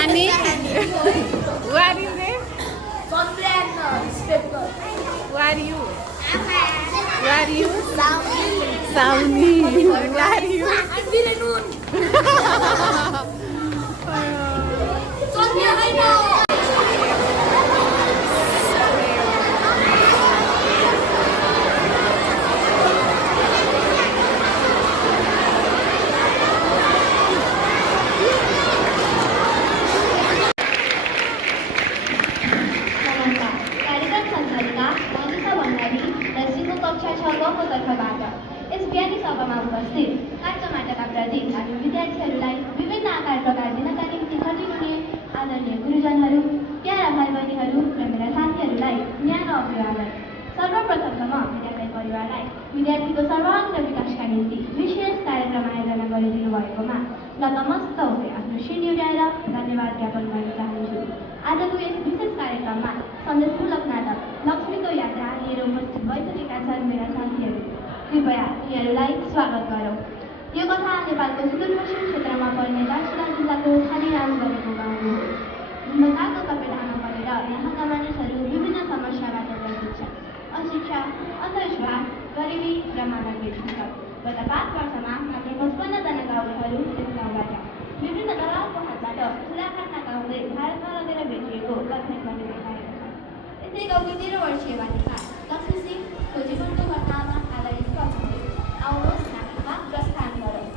Nani? Who are you there? Who are you? Who are you? Sauni. Who are you? यस ज्ञानी सभामा उपस्थित कार्यक्रमका प्रति हामी विद्यार्थीहरूलाई विभिन्न आकार प्रकार दिनका निम्ति खटिनुहुने आदरणीय गुरुजनहरू, प्यारा भाइ बहिनीहरू र मेरा साथीहरूलाई न्यानो अभिवादन। सर्वप्रथम त म विद्यार्थी परिवारलाई विद्यार्थीको सर्वाङ्ग विकासका निम्ति विशेष कार्यक्रम आयोजना गरिदिनु भएकोमा नतमस्त हुँदै आफ्नो शिर निहुर्याएर धन्यवाद ज्ञापन गर्न चाहन्छु। आजको यस विशेष कार्यक्रममा सन्देशमूलक नाटक लक्ष्मीको यात्रा लिएर उपस्थित भइसकेका छन् मेरा साथीहरू। कृपया यिनीहरूलाई स्वागत गरौँ। यो कथा नेपालको सुदूरपश्चिम क्षेत्रमा पर्ने दार्चुला जिल्लाको खालिराम गरेको गाउँ हो। ढुङ्गाको कपेटामा परेर यहाँका मानिसहरू विभिन्न समस्याबाट ग्रसित छन्। अशिक्षा, अन्धविश्वास, गरिबी र मानवीय हिंसा। गत 5 वर्षमा मात्र 55 जना गाउँलेहरू यस गाउँबाट विभिन्न दलालको हातबाट खुलाखाटमा गाउँदै भारतमा लगेर बेचिएको तथ्य पनि देखाएको छ। यसै गाउँकी 13 वर्षीय बालिका लक्ष्मी सिंहको जीवनको घटनामा आधारित कथा हो। आउनुहोस् नाटकमा प्रस्थान गरौँ।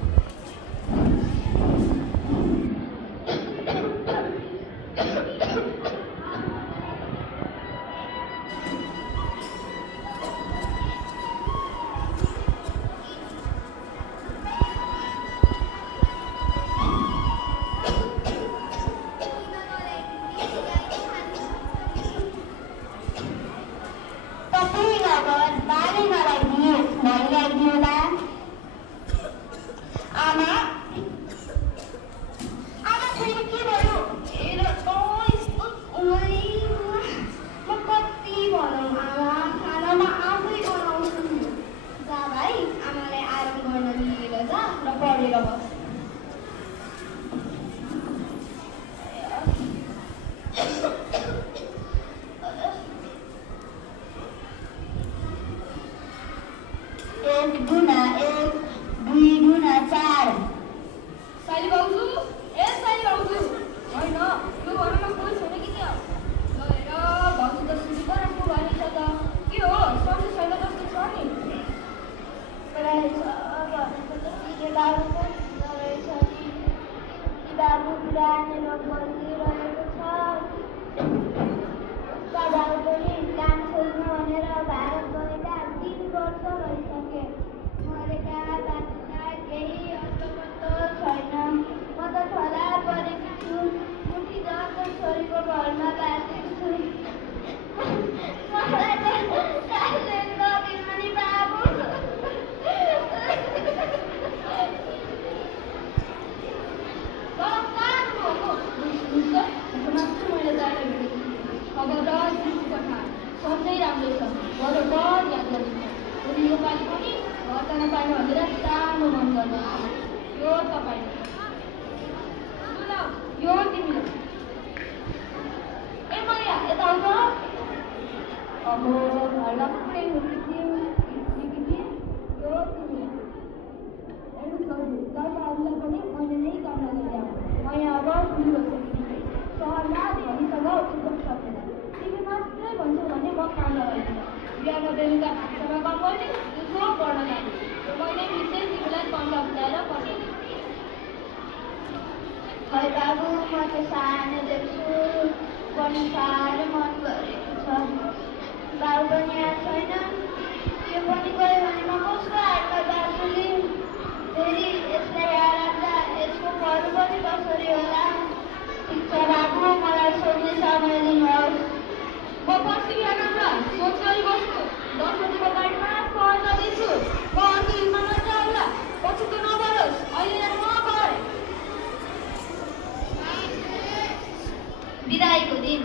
विदाईको दिन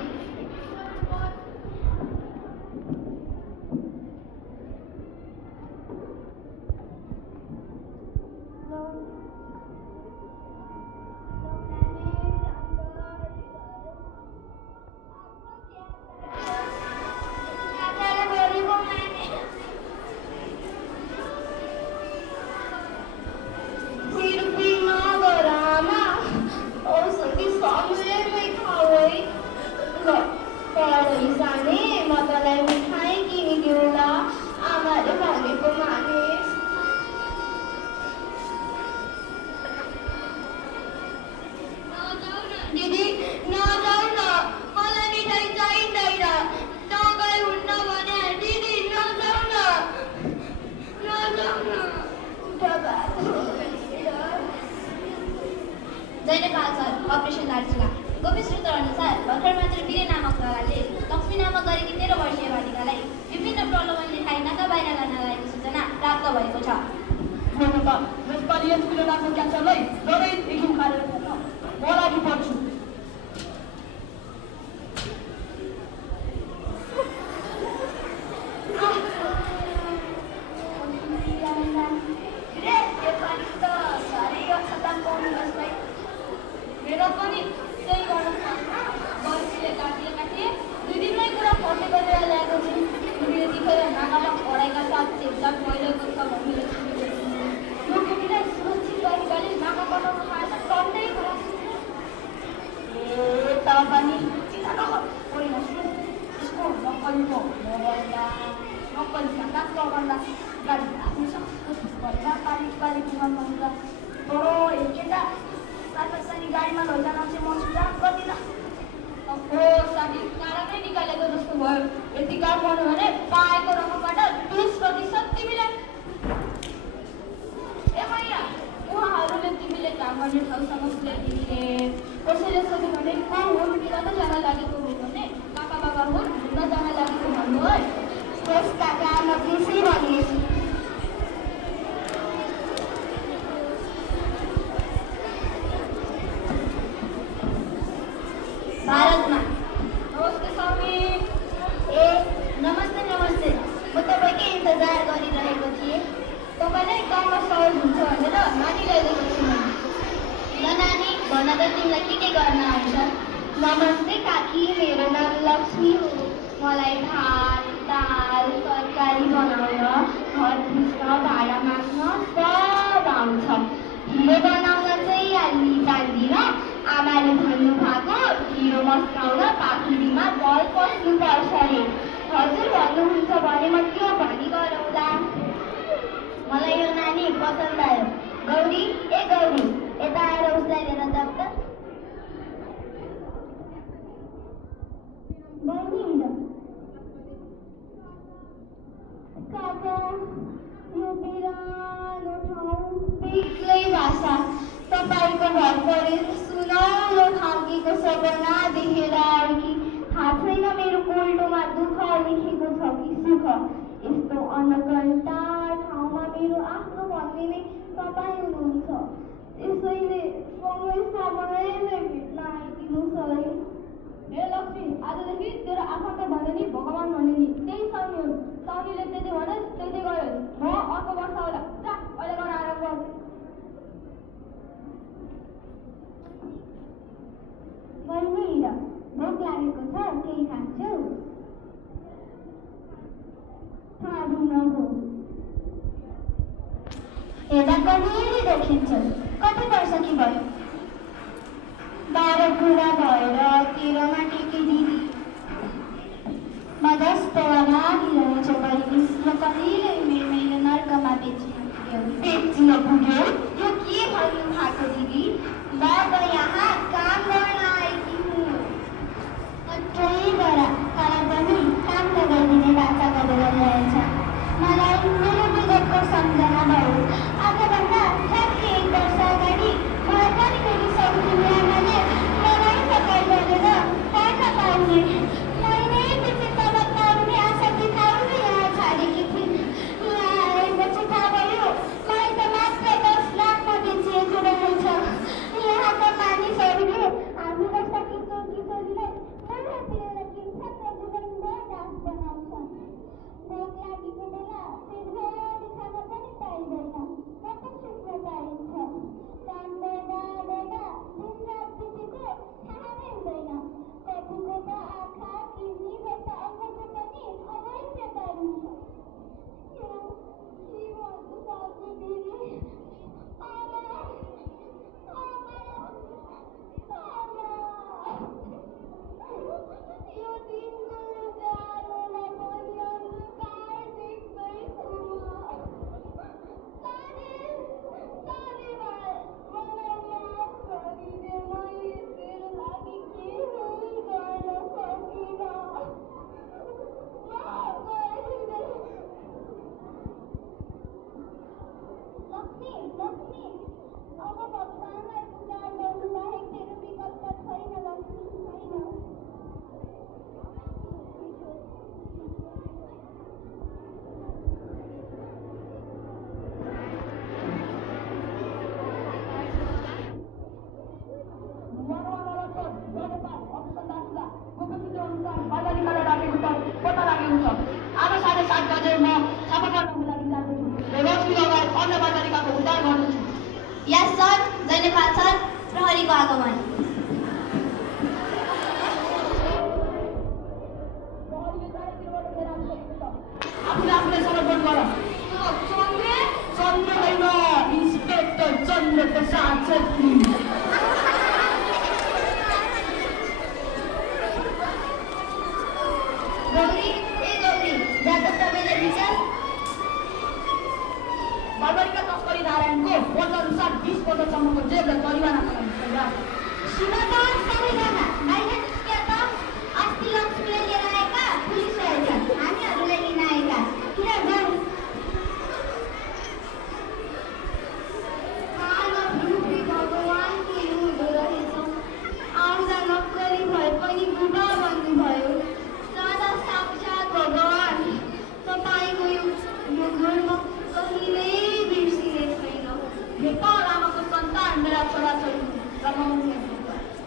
जयनेपाल सर अपरेसन दार्चुला। गोप्य सूत्र अनुसार भर्खर मात्र वीरे नामक प्रहरले लक्ष्मी नामक गरेकी 13 वर्षीय बालिकालाई विभिन्न प्रलोभन देखाई नाका बाहिर गर्न लागेको सूचना प्राप्त भएको छ। यसपालि यस पीडनाको क्यान्सरलाई डरै देखि उखालेर फेर्न म लागि पर्छु। मेरो पनि त्यही गर्नु बर्सीले काटिएका थिए। 2 दिनमै कुरा फर्टे गरेर ल्याएको छु। उनीले देखेर नाकामा पढाइका साथ चेपचाप भइरहेको छ भन्ने यो केटीलाई सुरक्षित तरिकाले नाका बनाउनु पाएछ टन्नै कुरा। तर पनि चिन्ता नगर यसको नक्कलीको नक्कली साथ गर्दा गाडी आफ्नो परिवार पालिक हुन्छ। तर एक केटा सानी गाडीमा लैजान चाहिँ म सुझाव गर्दिनँ। साथी कारणै निकालेको जस्तो भयो। यति काम गर्नु भने पाएको रकमबाट 20% तिमीले। ए मैया उहाँहरूले तिमीले काम गर्ने ठाउँसँग पुर्याइदिने। कसैले सोध्यो भने को हुन् किन त जान लागेको हो भने काका बाबा हुन् घुम्न जान लागेको भन्नु है। यस काका म त्यसै भनिएछु। भारतमा नमस्ते स्वामी। ए नमस्ते नमस्ते। म तपाईँकै इन्तजार गरिरहेको थिएँ। तपाईँलाई गाउँमा सहज हुन्छ भनेर नानी ल्याइदिएको छु मैले। ल नानी भन त तिमीलाई के गर्न आउँछ? नमस्ते काकी, मेरो नाम लक्ष्मी हो। मलाई भात दाल तरकारी बनाउन, घर पुस्न, भाडा माग्न सब आउँछ। ढिँडो बनाउन चाहिँ अलि जान्दिनँ। आमाले भन्नु भएको ढिँडो मस्काउन पाखुरीमा बल पस्नुपर्छ अरे। हजुर भन्नुहुन्छ भने म त्यो भनी गरौँला। मलाई यो नानी पसन्द आयो। गौरी ए गौरी यता आएर उसलाई लिएर जाऊ त। काका यो बिरानो ठाउँ बेग्लै भाषा। तपाईँको घर परेर सुनौलो खालको सपना देखेर आएकी। थाहा छैन मेरो कोल्टोमा दुःख लेखेको छ कि सुख। यस्तो अनकन्टा ठाउँमा मेरो आफ्नो भन्ने नै तपाईँ हुनुहुन्छ। त्यसैले समयमै भेट्न आइदिनुहोस् है। हे लक्ष्मी आजदेखि तेरो आफन्त भने नि भगवान् भने नि त्यही साउनी हुन्। साउनीले त्यति भनोस् त्यति गयोस्। म अर्को वर्ष होला। जा अहिले गर्न आरम्भ। बहिनी हिँड भोक लागेको छ केही खान्छौ? हेर्दा कलिली देखिन्छ। कति वर्ष कि भयो? 12 पुरा भएर 13मा टेकी दिदी। म जस्तो लागिरहेछ बहिनी। म कहिले मेरो नर्कमा बेच्न पुग्यो। यो के भन्नु भएको दिदी? म त यहाँ काम गर्न आएकी हुँ। त्यही गर तर पनि काम नगरिदिने बाचा गरेर ल्याएछ। मलाई मेरो विगतको सम्झना भयो। आजभन्दा ठ्याक्कै 1 वर्ष अगाडि मलाई पनि मेरो सौखी आमाले मलाई सफाइ गरेर पढ्न पाउने मैले पछि तलब पाउने आशा देखाउन यहाँ छाडेकी थिइन्। यहाँ आएपछि थाहा भयो मलाई त मात्र 10 लाखमा बेचिएको रहेछ। तस्करीको आगमन। आफूले समर्पण गर। चन्द्र होइन, इन्सपेक्टर चन्द्र प्रसाद छेत्री। गौरी, जात सबैले विचार बालबालिका तस्करी नारायणको अनुसार 20 वर्षसम्मको जेल र जरिवाना लगाइन्छ। श्रीमती सबैजना बाहिर निस्किया त अस्ति लक्ष्मीले लिएर आएका पुलिस रहेछन्, हामीहरूलाई लिन आएका किन डर भगवानको हुँदो रहेछ। आउँदा नक्कली भए पनि बुबा भन्नुभयो। सदा साक्षात भगवान तपाईँको यो घरमा कहिल्यै बिर्सिने छैन। नेपाल आमाको सन्तान मेरा छोराछोरी रमाउने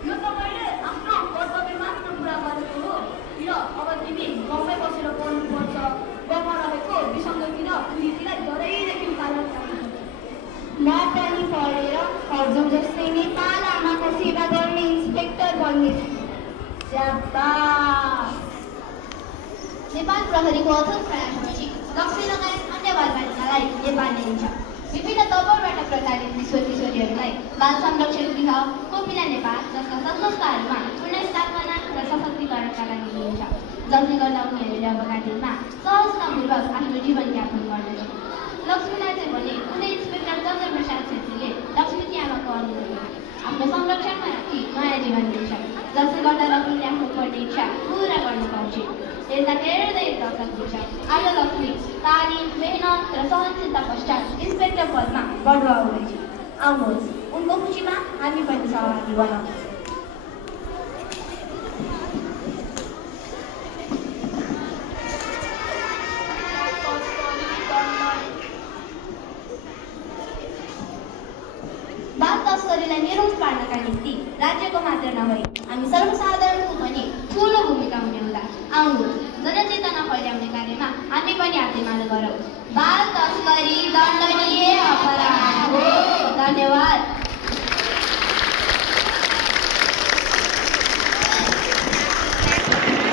यो त मैले आफ्नो कर्तव्य मात्र पुरा गरेको हो। किन अब तिमी गाउँमै बसेर पढ्नुपर्छ? गाउँमा रहेको विसङ्गति र कुरीतिलाई डरैदेखि पालन गर्नुपर्छ। म पनि पढेर हजुर जस्तै नेपाल आमाको सेवा गर्ने इन्सपेक्टर बन्नेछु। नेपाल प्रहरीको अथक प्रयासपछि लक्ष्मी लगायत अन्य बालबालिकालाई नेपाल ल्याइन्छ। विभिन्न तवरबाट प्रताडित किशोर किशोरीहरूलाई बाल संरक्षण गृह कोपिला नेपाल जस्ता संस्थाहरूमा पुनर्स्थापना र सशक्तिकरणका लागि लिइन्छ, जसले गर्दा उनीहरूले अबका दिनमा सहजतापूर्वक आफ्नो जीवनयापन गर्दछ। लक्ष्मीलाई चाहिँ भने कुनै इन्सपेक्टर चन्द्र प्रसाद छेत्रीले लक्ष्मीकी आमाको अनुरोध आफ्नो संरक्षणमा राखी नयाँ जीवन दिन्छ, जसले गर्दा लक्ष्मीले आफ्नो पढ्ने इच्छा पुरा गर्न पाउँछ। हेर्दा हेर्दै दर्शक हुन्छ। आज लक्ष्मी तालिम, मेहनत र सहनशीलता पश्चात इन्सपेक्टर पदमा बढुवा हुँदैछ। आउनुहोस्, उनको खुसीमा हामी पनि सहभागी बनाउँ। बाल तस्करीलाई निरुप पार्नका निम्ति राज्यको मात्र नभई हामी सर्वसाधारणको पनि ठुलो भूमिका हुने हुँदा आउनुहोस्, जनचेतना फैलाउने कार्यमा हामी पनि हातेमालो गरौँ। बाल तस्करी दण्डनीय अपराध हो। धन्यवाद।